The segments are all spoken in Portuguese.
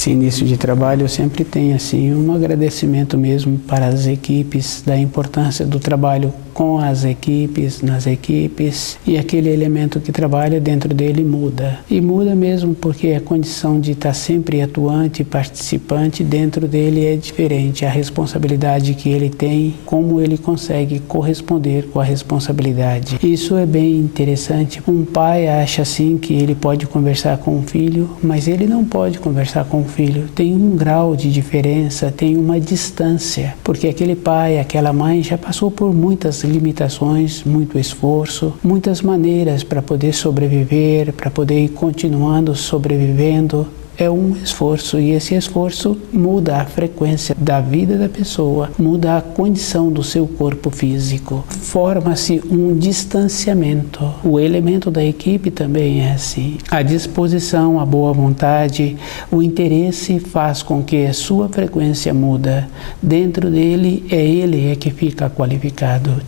Esse início de trabalho eu sempre tenho assim um agradecimento mesmo para as equipes, da importância do trabalho com as equipes, nas equipes, e aquele elemento que trabalha dentro dele muda. E muda mesmo porque a condição de estar sempre atuante, participante, dentro dele é diferente. A responsabilidade que ele tem, como ele consegue corresponder com a responsabilidade. Isso é bem interessante. Um pai acha assim que ele pode conversar com o filho, mas ele não pode conversar com o filho. Tem um grau de diferença, tem uma distância, porque aquele pai, aquela mãe já passou por muitas limitações, muito esforço, muitas maneiras para poder sobreviver, para poder ir continuando sobrevivendo. É um esforço e esse esforço muda a frequência da vida da pessoa, muda a condição do seu corpo físico. Forma-se um distanciamento. O elemento da equipe também é assim. A disposição, a boa vontade, o interesse faz com que a sua frequência muda. Dentro dele, ele que fica qualificado.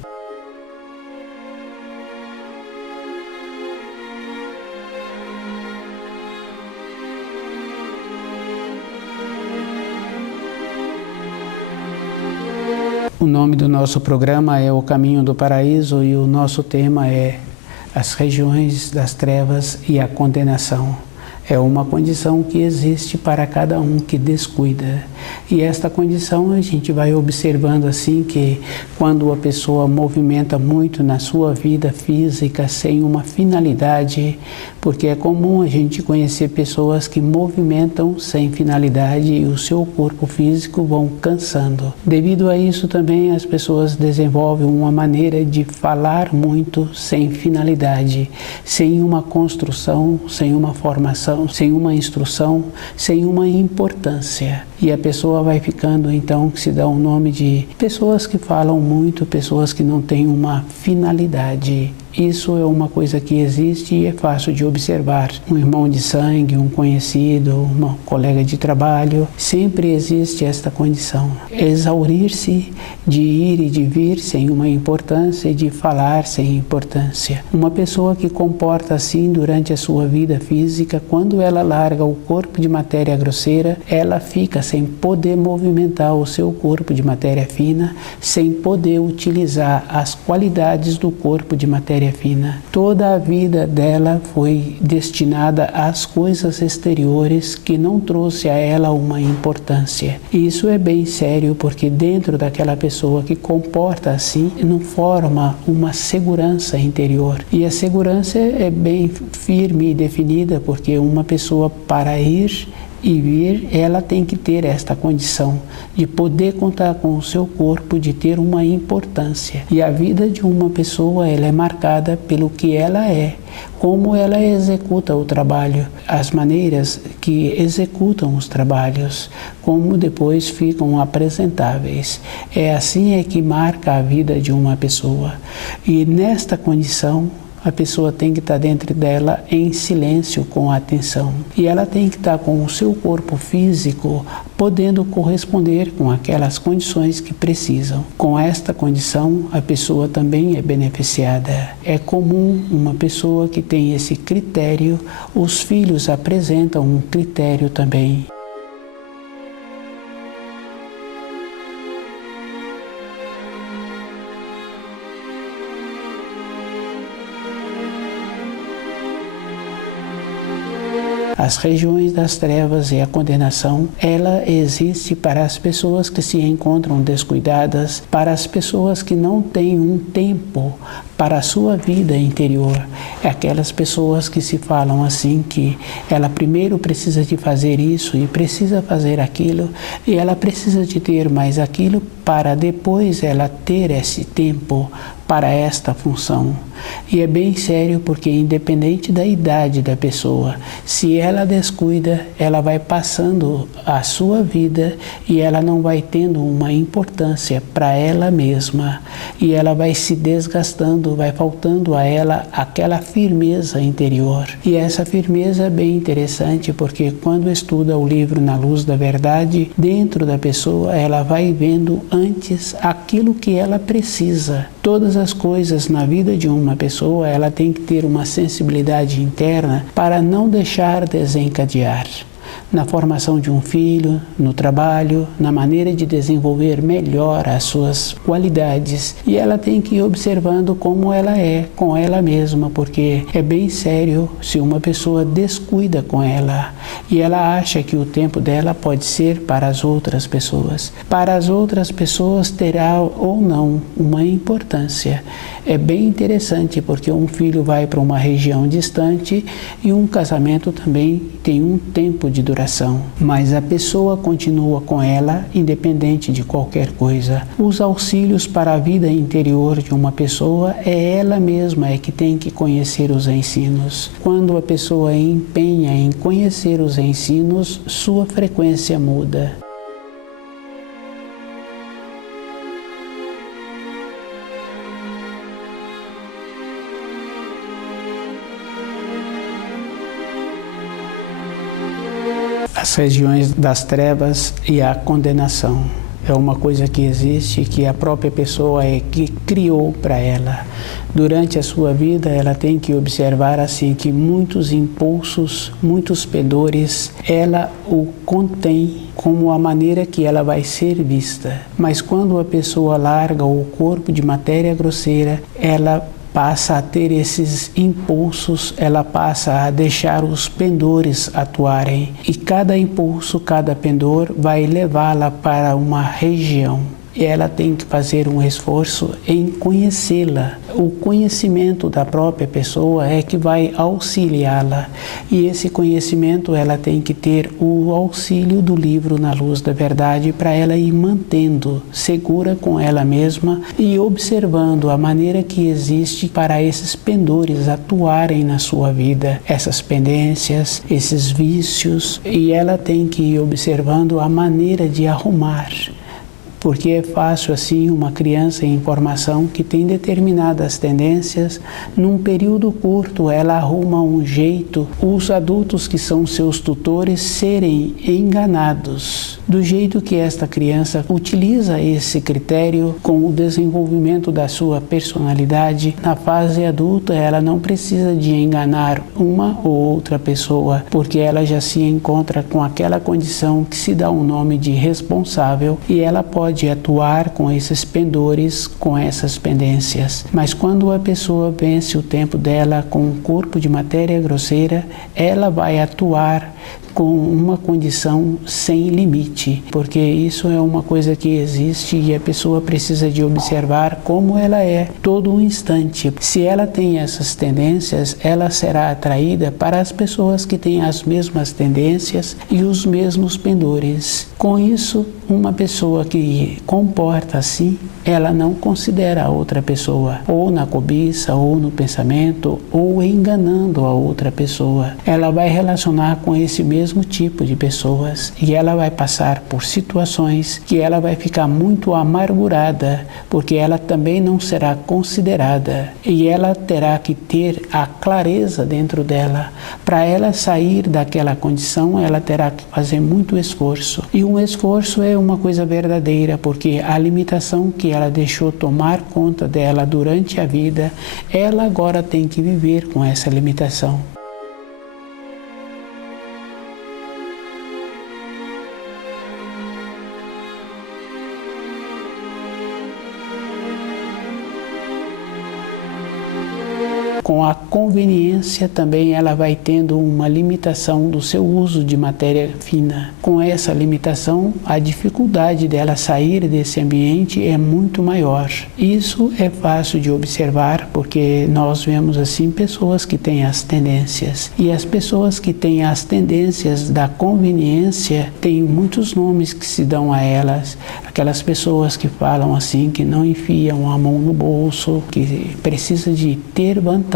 O nome do nosso programa é O Caminho do Paraíso e o nosso tema é as regiões das trevas e a condenação. É uma condição que existe para cada um que descuida. E esta condição a gente vai observando assim que quando a pessoa movimenta muito na sua vida física sem uma finalidade, porque é comum a gente conhecer pessoas que movimentam sem finalidade e o seu corpo físico vão cansando. Devido a isso também as pessoas desenvolvem uma maneira de falar muito sem finalidade, sem uma construção, sem uma formação, sem uma instrução, sem uma importância. E a pessoa vai ficando, então, que se dá o nome de pessoas que falam muito, pessoas que não têm uma finalidade. Isso é uma coisa que existe e é fácil de observar. Um irmão de sangue, um conhecido, uma colega de trabalho, sempre existe esta condição. Exaurir-se de ir e de vir sem uma importância e de falar sem importância. Uma pessoa que comporta assim durante a sua vida física, quando ela larga o corpo de matéria grosseira, ela fica sem poder movimentar o seu corpo de matéria fina, sem poder utilizar as qualidades do corpo de matéria fina. Toda a vida dela foi destinada às coisas exteriores que não trouxe a ela uma importância. E isso é bem sério porque dentro daquela pessoa que comporta assim, não forma uma segurança interior. E a segurança é bem firme e definida porque uma pessoa para ir e vir, ela tem que ter esta condição de poder contar com o seu corpo, de ter uma importância. E a vida de uma pessoa, ela é marcada pelo que ela é, como ela executa o trabalho, as maneiras que executam os trabalhos, como depois ficam apresentáveis. É assim que marca a vida de uma pessoa. E nesta condição, a pessoa tem que estar dentro dela em silêncio, com atenção. E ela tem que estar com o seu corpo físico podendo corresponder com aquelas condições que precisam. Com esta condição, a pessoa também é beneficiada. É comum uma pessoa que tem esse critério, os filhos apresentam um critério também. As regiões das trevas e a condenação, ela existe para as pessoas que se encontram descuidadas, para as pessoas que não têm um tempo para a sua vida interior. É aquelas pessoas que se falam assim que ela primeiro precisa de fazer isso e precisa fazer aquilo e ela precisa de ter mais aquilo para depois ela ter esse tempo para esta função. E é bem sério porque independente da idade da pessoa, se ela descuida, ela vai passando a sua vida e ela não vai tendo uma importância para ela mesma e ela vai se desgastando, vai faltando a ela aquela firmeza interior. E essa firmeza é bem interessante porque quando estuda o livro Na Luz da Verdade, dentro da pessoa ela vai vendo antes aquilo que ela precisa. Todas as coisas na vida de uma pessoa, ela tem que ter uma sensibilidade interna para não deixar desencadear. na formação de um filho, no trabalho, na maneira de desenvolver melhor as suas qualidades. E ela tem que ir observando como ela é com ela mesma, porque é bem sério se uma pessoa descuida com ela e ela acha que o tempo dela pode ser para as outras pessoas. Para as outras pessoas terá ou não uma importância. É bem interessante porque um filho vai para uma região distante e um casamento também tem um tempo de duração, mas a pessoa continua com ela independente de qualquer coisa. Os auxílios para a vida interior de uma pessoa é ela mesma que tem que conhecer os ensinos. Quando a pessoa empenha em conhecer os ensinos, sua frequência muda. As regiões das trevas e a condenação. É uma coisa que existe, que a própria pessoa é que criou para ela. Durante a sua vida, ela tem que observar assim que muitos impulsos, muitos pendores, ela o contém como a maneira que ela vai ser vista. Mas quando a pessoa larga o corpo de matéria grosseira, ela passa a ter esses impulsos, ela passa a deixar os pendores atuarem. E cada impulso, cada pendor vai levá-la para uma região. E ela tem que fazer um esforço em conhecê-la. O conhecimento da própria pessoa é que vai auxiliá-la. E esse conhecimento ela tem que ter o auxílio do livro Na Luz da Verdade para ela ir mantendo segura com ela mesma e observando a maneira que existe para esses pendores atuarem na sua vida, essas pendências, esses vícios. E ela tem que ir observando a maneira de arrumar. Porque é fácil assim uma criança em formação que tem determinadas tendências, num período curto ela arruma um jeito, os adultos que são seus tutores serem enganados. Do jeito que esta criança utiliza esse critério com o desenvolvimento da sua personalidade, na fase adulta ela não precisa de enganar uma ou outra pessoa, porque ela já se encontra com aquela condição que se dá o nome de responsável e ela pode atuar com esses pendores, com essas pendências. Mas quando a pessoa vence o tempo dela com um corpo de matéria grosseira, ela vai atuar com uma condição sem limite, porque isso é uma coisa que existe e a pessoa precisa de observar como ela é todo um instante. Se ela tem essas tendências, ela será atraída para as pessoas que têm as mesmas tendências e os mesmos pendores. Com isso, uma pessoa que comporta assim, ela não considera a outra pessoa, ou na cobiça, ou no pensamento, ou enganando a outra pessoa. Ela vai relacionar com esse mesmo tipo de pessoas e ela vai passar por situações que ela vai ficar muito amargurada, porque ela também não será considerada e ela terá que ter a clareza dentro dela. Para ela sair daquela condição, ela terá que fazer muito esforço. E um esforço é uma coisa verdadeira, porque a limitação que ela deixou tomar conta dela durante a vida, ela agora tem que viver com essa limitação. Com a conveniência também ela vai tendo uma limitação do seu uso de matéria fina. Com essa limitação, a dificuldade dela sair desse ambiente é muito maior. Isso é fácil de observar porque nós vemos assim pessoas que têm as tendências. E as pessoas que têm as tendências da conveniência têm muitos nomes que se dão a elas. Aquelas pessoas que falam assim, que não enfiam a mão no bolso, que precisa de ter vantagem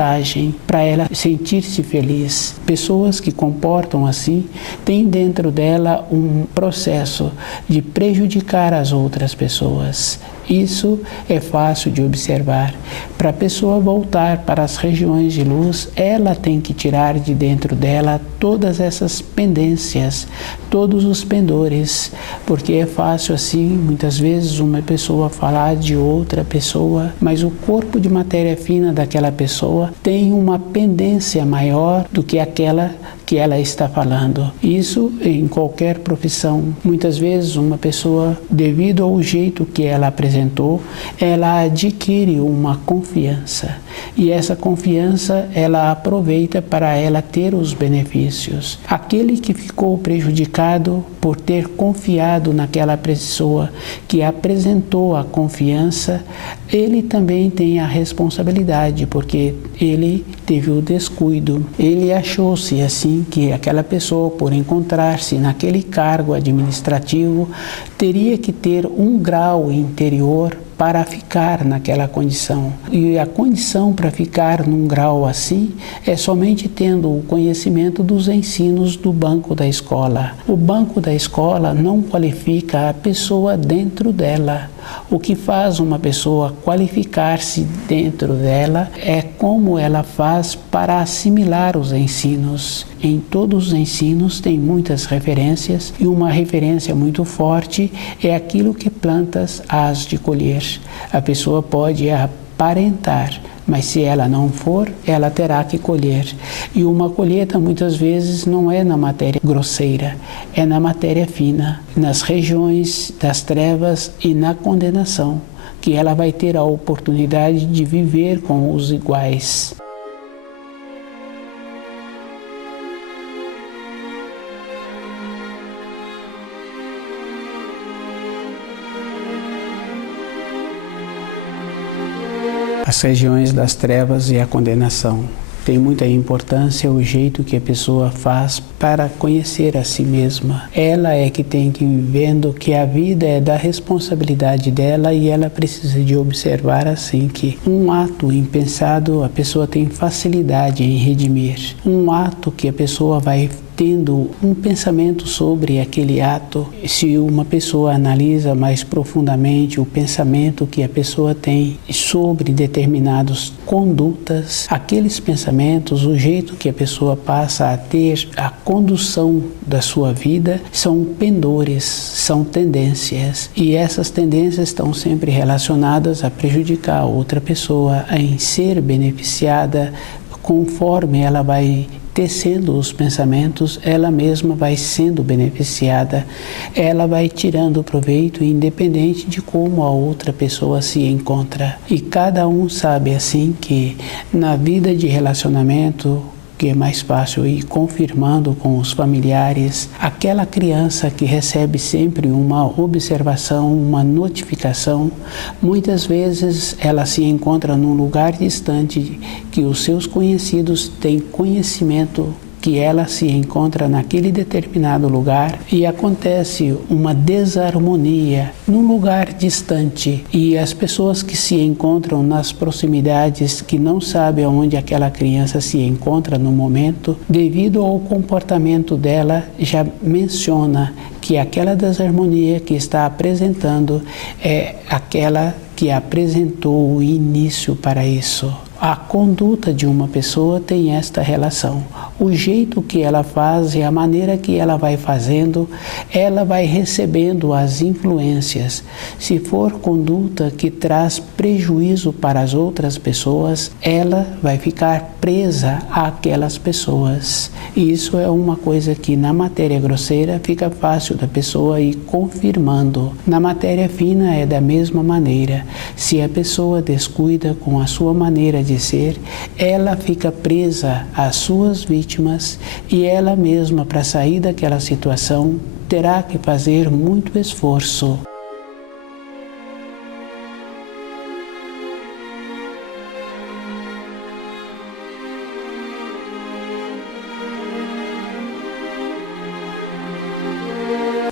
para ela sentir-se feliz. Pessoas que comportam assim têm dentro dela um processo de prejudicar as outras pessoas. Isso é fácil de observar. Para a pessoa voltar para as regiões de luz, ela tem que tirar de dentro dela todas essas pendências, todos os pendores, porque é fácil assim, muitas vezes, uma pessoa falar de outra pessoa, mas o corpo de matéria fina daquela pessoa tem uma pendência maior do que aquela que ela está falando. Isso em qualquer profissão. Muitas vezes uma pessoa, devido ao jeito que ela apresentou, ela adquire uma confiança. E essa confiança ela aproveita para ela ter os benefícios. Aquele que ficou prejudicado por ter confiado naquela pessoa que apresentou a confiança, ele também tem a responsabilidade, porque ele teve o descuido. Ele achou-se assim que aquela pessoa, por encontrar-se naquele cargo administrativo, teria que ter um grau interior para ficar naquela condição. E a condição para ficar num grau assim é somente tendo o conhecimento dos ensinos do banco da escola. O banco da escola não qualifica a pessoa dentro dela. O que faz uma pessoa qualificar-se dentro dela é como ela faz para assimilar os ensinos. Em todos os ensinos tem muitas referências e uma referência muito forte é aquilo que plantas hás de colher. A pessoa pode aparentar, mas se ela não for, ela terá que colher. E uma colheita muitas vezes não é na matéria grosseira, é na matéria fina, nas regiões das trevas e na condenação, que ela vai ter a oportunidade de viver com os iguais. As regiões das trevas e a condenação. Tem muita importância o jeito que a pessoa faz para conhecer a si mesma. Ela é que tem que ir vendo que a vida é da responsabilidade dela e ela precisa de observar assim que um ato impensado a pessoa tem facilidade em redimir. Um ato que a pessoa vai tendo um pensamento sobre aquele ato, se uma pessoa analisa mais profundamente o pensamento que a pessoa tem sobre determinadas condutas, aqueles pensamentos, o jeito que a pessoa passa a ter a condução da sua vida, são pendores, são tendências. E essas tendências estão sempre relacionadas a prejudicar outra pessoa, em ser beneficiada conforme ela vai tecendo os pensamentos, ela mesma vai sendo beneficiada, ela vai tirando proveito independente de como a outra pessoa se encontra. E cada um sabe assim que na vida de relacionamento, que é mais fácil ir confirmando com os familiares, aquela criança que recebe sempre uma observação, uma notificação, muitas vezes ela se encontra num lugar distante que os seus conhecidos têm conhecimento que ela se encontra naquele determinado lugar e acontece uma desarmonia num lugar distante e as pessoas que se encontram nas proximidades que não sabem onde aquela criança se encontra no momento, devido ao comportamento dela, já menciona que aquela desarmonia que está apresentando é aquela que apresentou o início para isso. A conduta de uma pessoa tem esta relação. O jeito que ela faz e a maneira que ela vai fazendo, ela vai recebendo as influências. Se for conduta que traz prejuízo para as outras pessoas, ela vai ficar presa àquelas pessoas. E isso é uma coisa que na matéria grosseira fica fácil da pessoa ir confirmando. Na matéria fina é da mesma maneira. Se a pessoa descuida com a sua maneira de ser, ela fica presa às suas vítimas e ela mesma, para sair daquela situação, terá que fazer muito esforço.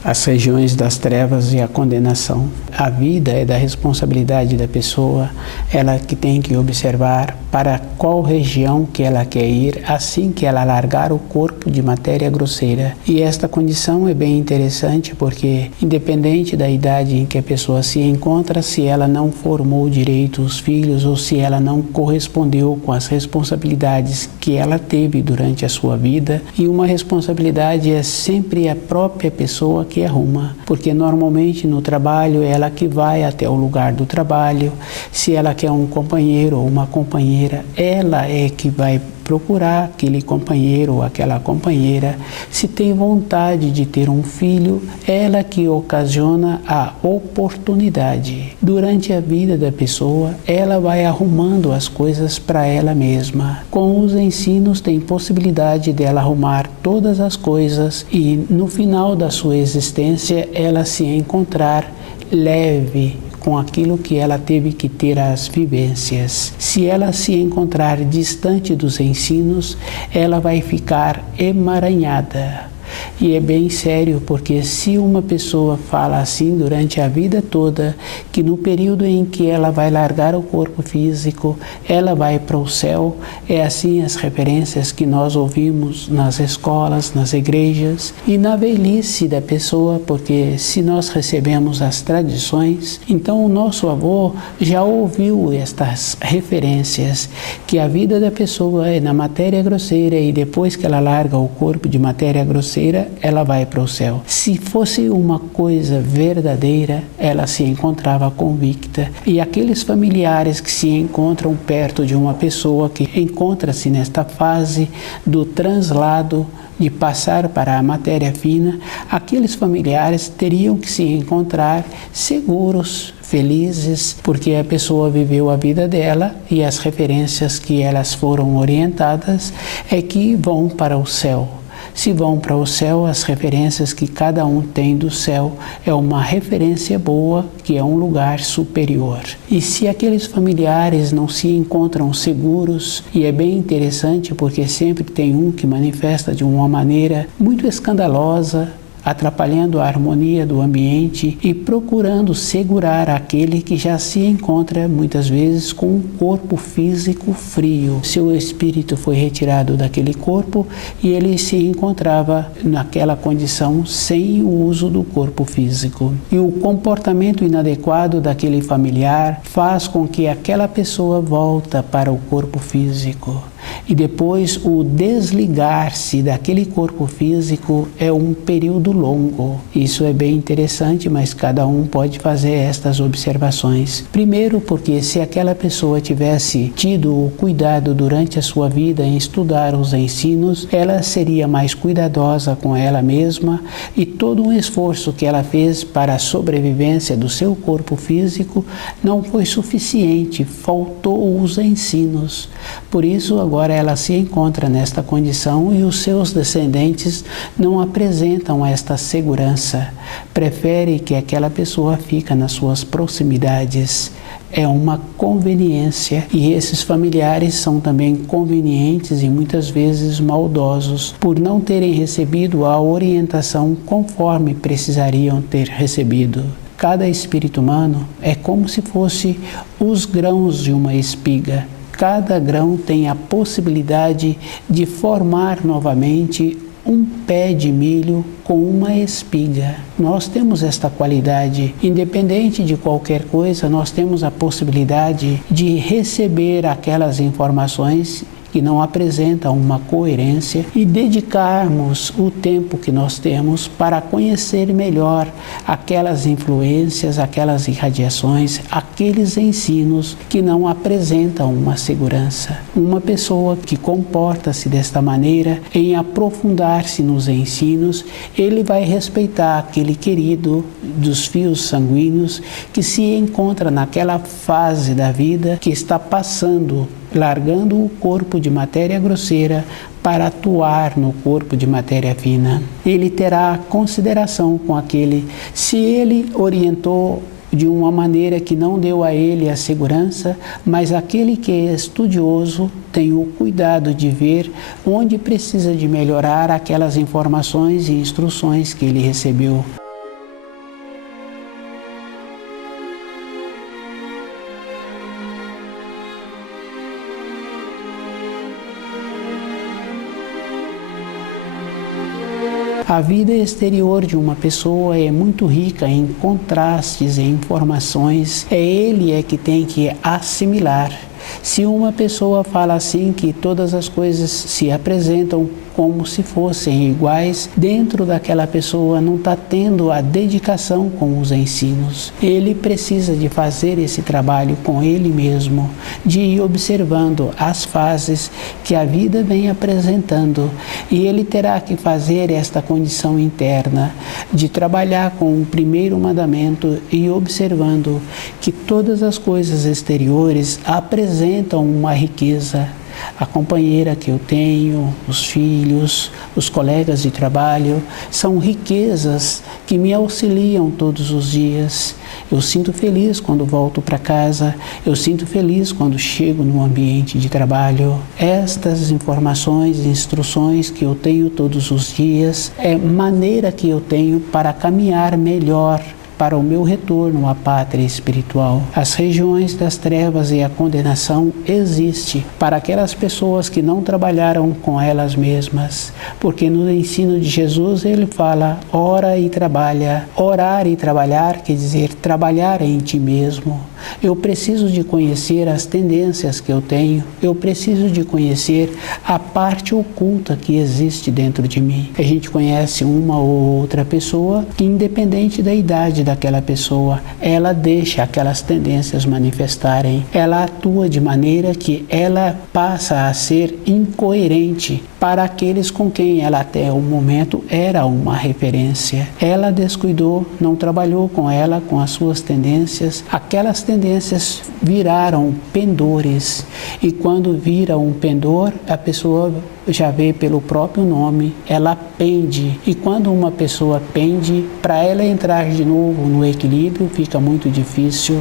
As regiões das trevas e a condenação. A vida é da responsabilidade da pessoa, ela que tem que observar para qual região que ela quer ir assim que ela largar o corpo de matéria grosseira. E esta condição é bem interessante porque, independente da idade em que a pessoa se encontra, se ela não formou direito os filhos ou se ela não correspondeu com as responsabilidades que ela teve durante a sua vida, e uma responsabilidade é sempre a própria pessoa que arruma, porque normalmente no trabalho ela ela que vai até o lugar do trabalho. Se ela quer um companheiro ou uma companheira, ela é que vai procurar aquele companheiro ou aquela companheira. Se tem vontade de ter um filho, ela que ocasiona a oportunidade. Durante a vida da pessoa, ela vai arrumando as coisas para ela mesma. Com os ensinos, tem possibilidade dela arrumar todas as coisas e no final da sua existência, ela se encontrar leve com aquilo que ela teve que ter as vivências. Se ela se encontrar distante dos ensinos, ela vai ficar emaranhada. E é bem sério, porque se uma pessoa fala assim durante a vida toda, que no período em que ela vai largar o corpo físico, ela vai para o céu, é assim as referências que nós ouvimos nas escolas, nas igrejas e na velhice da pessoa, porque se nós recebemos as tradições, então o nosso avô já ouviu estas referências, que a vida da pessoa é na matéria grosseira e depois que ela larga o corpo de matéria grosseira, ela vai para o céu. Se fosse uma coisa verdadeira, ela se encontrava convicta. E aqueles familiares que se encontram perto de uma pessoa que encontra-se nesta fase do translado, de passar para a matéria fina, aqueles familiares teriam que se encontrar seguros, felizes, porque a pessoa viveu a vida dela e as referências que elas foram orientadas é que vão para o céu. Se vão para o céu, as referências que cada um tem do céu é uma referência boa, que é um lugar superior. E se aqueles familiares não se encontram seguros, e é bem interessante porque sempre tem um que manifesta de uma maneira muito escandalosa, atrapalhando a harmonia do ambiente e procurando segurar aquele que já se encontra muitas vezes com um corpo físico frio. Seu espírito foi retirado daquele corpo e ele se encontrava naquela condição sem o uso do corpo físico. E o comportamento inadequado daquele familiar faz com que aquela pessoa volta para o corpo físico. E depois o desligar-se daquele corpo físico é um período longo. Isso é bem interessante, mas cada um pode fazer estas observações. Primeiro, porque se aquela pessoa tivesse tido o cuidado durante a sua vida em estudar os ensinos, ela seria mais cuidadosa com ela mesma e todo um esforço que ela fez para a sobrevivência do seu corpo físico não foi suficiente, faltou os ensinos. Por isso, agora ela se encontra nesta condição e os seus descendentes não apresentam esta segurança. Prefere que aquela pessoa fique nas suas proximidades. É uma conveniência e esses familiares são também convenientes e muitas vezes maldosos por não terem recebido a orientação conforme precisariam ter recebido. Cada espírito humano é como se fosse os grãos de uma espiga. Cada grão tem a possibilidade de formar novamente um pé de milho com uma espiga. Nós temos esta qualidade, independente de qualquer coisa, nós temos a possibilidade de receber aquelas informações que não apresentam uma coerência e dedicarmos o tempo que nós temos para conhecer melhor aquelas influências, aquelas irradiações, aqueles ensinos que não apresentam uma segurança. Uma pessoa que comporta-se desta maneira, em aprofundar-se nos ensinos, ele vai respeitar aquele querido dos fios sanguíneos que se encontra naquela fase da vida que está passando, largando o corpo de matéria grosseira para atuar no corpo de matéria fina. Ele terá consideração com aquele, se ele orientou de uma maneira que não deu a ele a segurança, mas aquele que é estudioso tem o cuidado de ver onde precisa de melhorar aquelas informações e instruções que ele recebeu. A vida exterior de uma pessoa é muito rica em contrastes, em informações. É ele que tem que assimilar. Se uma pessoa fala assim que todas as coisas se apresentam como se fossem iguais, dentro daquela pessoa não está tendo a dedicação com os ensinos. Ele precisa de fazer esse trabalho com ele mesmo, de ir observando as fases que a vida vem apresentando, e ele terá que fazer esta condição interna de trabalhar com o primeiro mandamento e observando que todas as coisas exteriores apresentam uma riqueza. A companheira que eu tenho, os filhos, os colegas de trabalho, são riquezas que me auxiliam todos os dias. Eu sinto feliz quando volto para casa, eu sinto feliz quando chego no ambiente de trabalho. Estas informações e instruções que eu tenho todos os dias é maneira que eu tenho para caminhar melhor para o meu retorno à pátria espiritual. As regiões das trevas e a condenação existem para aquelas pessoas que não trabalharam com elas mesmas, porque no ensino de Jesus ele fala, ora e trabalha. Orar e trabalhar quer dizer trabalhar em ti mesmo. Eu preciso de conhecer as tendências que eu tenho, eu preciso de conhecer a parte oculta que existe dentro de mim. A gente conhece uma ou outra pessoa que, independente da idade daquela pessoa, ela deixa aquelas tendências manifestarem. Ela atua de maneira que ela passa a ser incoerente para aqueles com quem ela até o momento era uma referência. Ela descuidou, não trabalhou com ela, com as suas tendências. Aquelas tendências viraram pendores, e quando vira um pendor, a pessoa já vê pelo próprio nome, ela pende, e quando uma pessoa pende, para ela entrar de novo no equilíbrio fica muito difícil.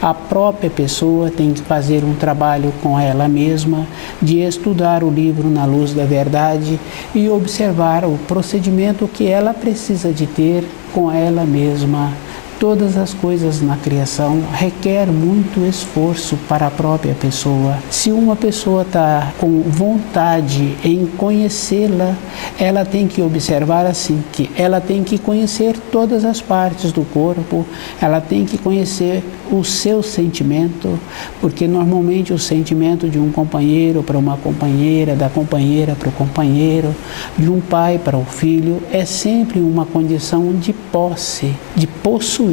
A própria pessoa tem que fazer um trabalho com ela mesma, de estudar o livro na luz da verdade e observar o procedimento que ela precisa de ter com ela mesma. Todas as coisas na criação requer muito esforço para a própria pessoa. Se uma pessoa está com vontade em conhecê-la, ela tem que observar assim, que ela tem que conhecer todas as partes do corpo, ela tem que conhecer o seu sentimento, porque normalmente o sentimento de um companheiro para uma companheira, da companheira para o companheiro, de um pai para o filho, é sempre uma condição de posse, de possuir.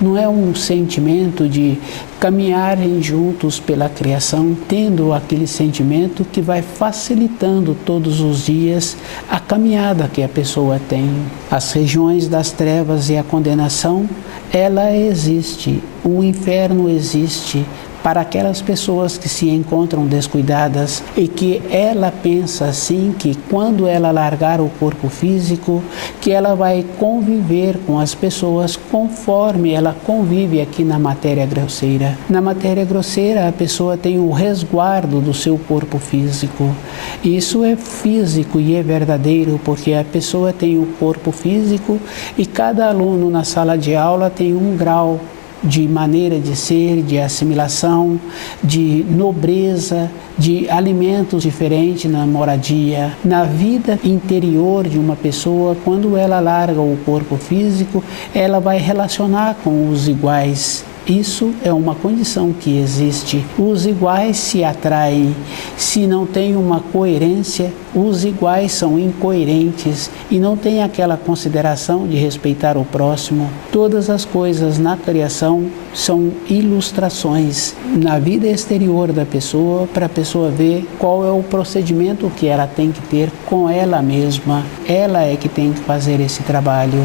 Não é um sentimento de caminharem juntos pela criação, tendo aquele sentimento que vai facilitando todos os dias a caminhada que a pessoa tem. As regiões das trevas e a condenação, ela existe, o inferno existe, para aquelas pessoas que se encontram descuidadas e que ela pensa assim, que quando ela largar o corpo físico, que ela vai conviver com as pessoas conforme ela convive aqui na matéria grosseira. Na matéria grosseira, a pessoa tem o resguardo do seu corpo físico. Isso é físico e é verdadeiro, porque a pessoa tem o corpo físico e cada aluno na sala de aula tem um grau de maneira de ser, de assimilação, de nobreza, de alimentos diferentes na moradia. Na vida interior de uma pessoa, quando ela larga o corpo físico, ela vai relacionar com os iguais. Isso é uma condição que existe. Os iguais se atraem. Se não tem uma coerência, os iguais são incoerentes e não tem aquela consideração de respeitar o próximo. Todas as coisas na criação são ilustrações na vida exterior da pessoa, para a pessoa ver qual é o procedimento que ela tem que ter com ela mesma. Ela é que tem que fazer esse trabalho.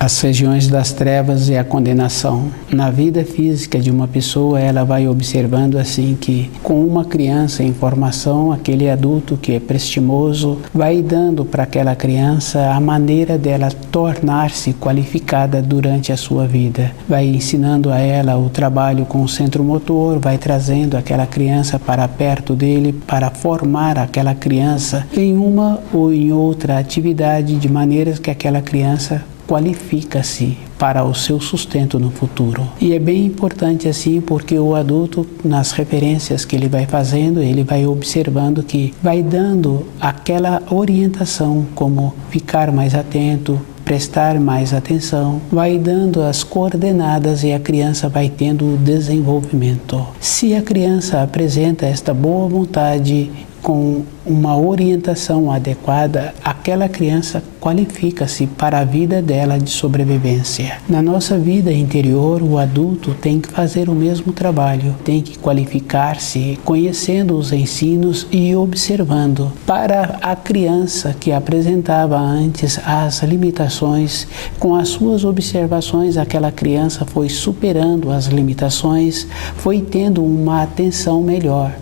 As regiões das trevas e a condenação. Na vida física de uma pessoa, ela vai observando assim que, com uma criança em formação, aquele adulto que é prestimoso vai dando para aquela criança a maneira dela tornar-se qualificada durante a sua vida. Vai ensinando a ela o trabalho com o centro motor, vai trazendo aquela criança para perto dele para formar aquela criança em uma ou em outra atividade, de maneira que aquela criança qualifica-se para o seu sustento no futuro. E é bem importante assim, porque o adulto, nas referências que ele vai fazendo, ele vai observando que vai dando aquela orientação, como ficar mais atento, prestar mais atenção, vai dando as coordenadas e a criança vai tendo o desenvolvimento. Se a criança apresenta esta boa vontade com uma orientação adequada, aquela criança qualifica-se para a vida dela de sobrevivência. Na nossa vida interior, o adulto tem que fazer o mesmo trabalho, tem que qualificar-se, conhecendo os ensinos e observando. Para a criança que apresentava antes as limitações, com as suas observações, aquela criança foi superando as limitações, foi tendo uma atenção melhor.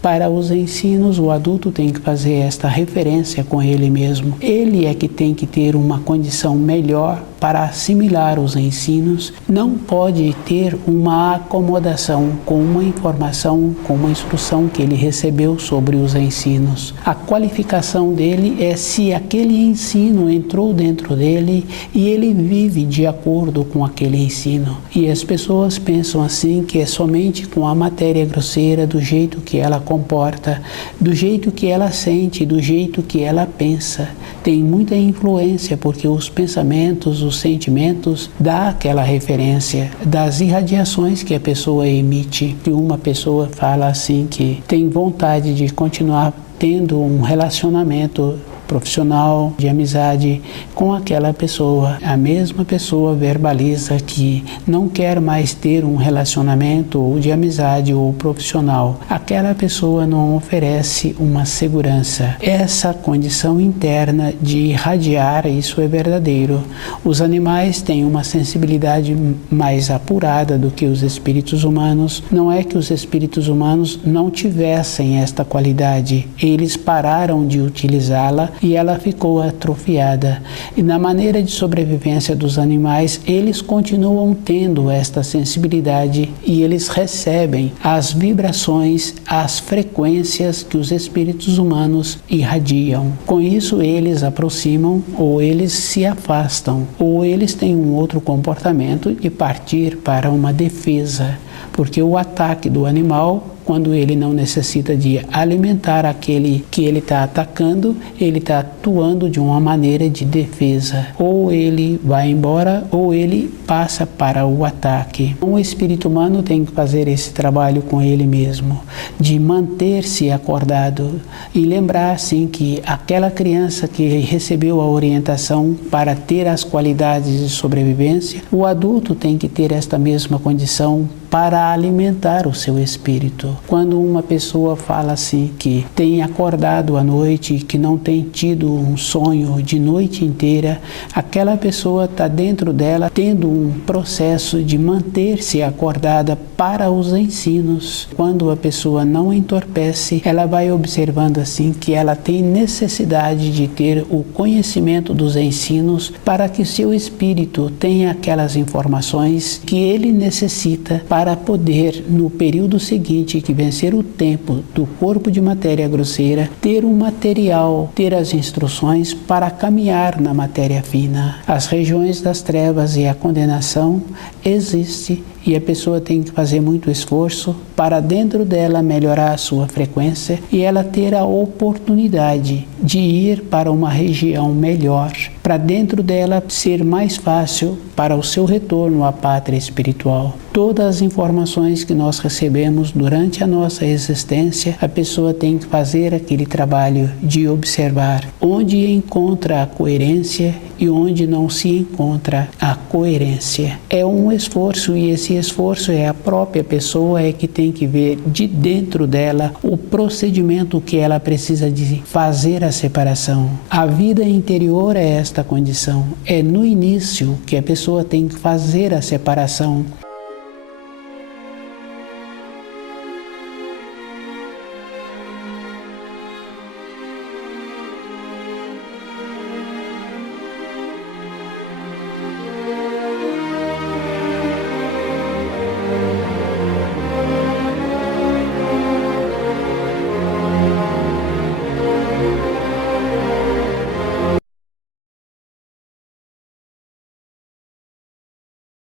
Para os ensinos, o adulto tem que fazer esta referência com ele mesmo. Ele é que tem que ter uma condição melhor para assimilar os ensinos. Não pode ter uma acomodação com uma informação, com uma instrução que ele recebeu sobre os ensinos. A qualificação dele é se aquele ensino entrou dentro dele e ele vive de acordo com aquele ensino. E as pessoas pensam assim, que é somente com a matéria grosseira, do jeito que ela comporta, do jeito que ela sente, do jeito que ela pensa. Tem muita influência, porque os pensamentos, os sentimentos, dá aquela referência das irradiações que a pessoa emite. E uma pessoa fala assim que tem vontade de continuar tendo um relacionamento profissional, de amizade com aquela pessoa. A mesma pessoa verbaliza que não quer mais ter um relacionamento ou de amizade ou profissional. Aquela pessoa não oferece uma segurança. Essa condição interna de irradiar, isso é verdadeiro. Os animais têm uma sensibilidade mais apurada do que os espíritos humanos. Não é que os espíritos humanos não tivessem esta qualidade. Eles pararam de utilizá-la e ela ficou atrofiada. E na maneira de sobrevivência dos animais, eles continuam tendo esta sensibilidade e eles recebem as vibrações, as frequências que os espíritos humanos irradiam. Com isso, eles aproximam ou eles se afastam, ou eles têm um outro comportamento de partir para uma defesa, porque o ataque do animal, quando ele não necessita de alimentar aquele que ele está atacando, ele está atuando de uma maneira de defesa. Ou ele vai embora, ou ele passa para o ataque. O espírito humano tem que fazer esse trabalho com ele mesmo, de manter-se acordado e lembrar, sim, que aquela criança que recebeu a orientação para ter as qualidades de sobrevivência, o adulto tem que ter esta mesma condição para alimentar o seu espírito. Quando uma pessoa fala assim que tem acordado à noite, que não tem tido um sonho de noite inteira, aquela pessoa está dentro dela tendo um processo de manter-se acordada para os ensinos. Quando a pessoa não entorpece, ela vai observando assim que ela tem necessidade de ter o conhecimento dos ensinos para que seu espírito tenha aquelas informações que ele necessita para poder, no período seguinte, que vencer o tempo do corpo de matéria grosseira, ter um material, ter as instruções para caminhar na matéria fina. As regiões das trevas e a condenação existem e a pessoa tem que fazer muito esforço para dentro dela melhorar a sua frequência e ela ter a oportunidade de ir para uma região melhor, para dentro dela ser mais fácil para o seu retorno à pátria espiritual. Todas as informações que nós recebemos durante a nossa existência, a pessoa tem que fazer aquele trabalho de observar onde encontra a coerência e onde não se encontra a coerência. É um esforço e esse esforço é a própria pessoa que tem que ver de dentro dela o procedimento que ela precisa de fazer a separação. A vida interior é esta condição. É no início que a pessoa tem que fazer a separação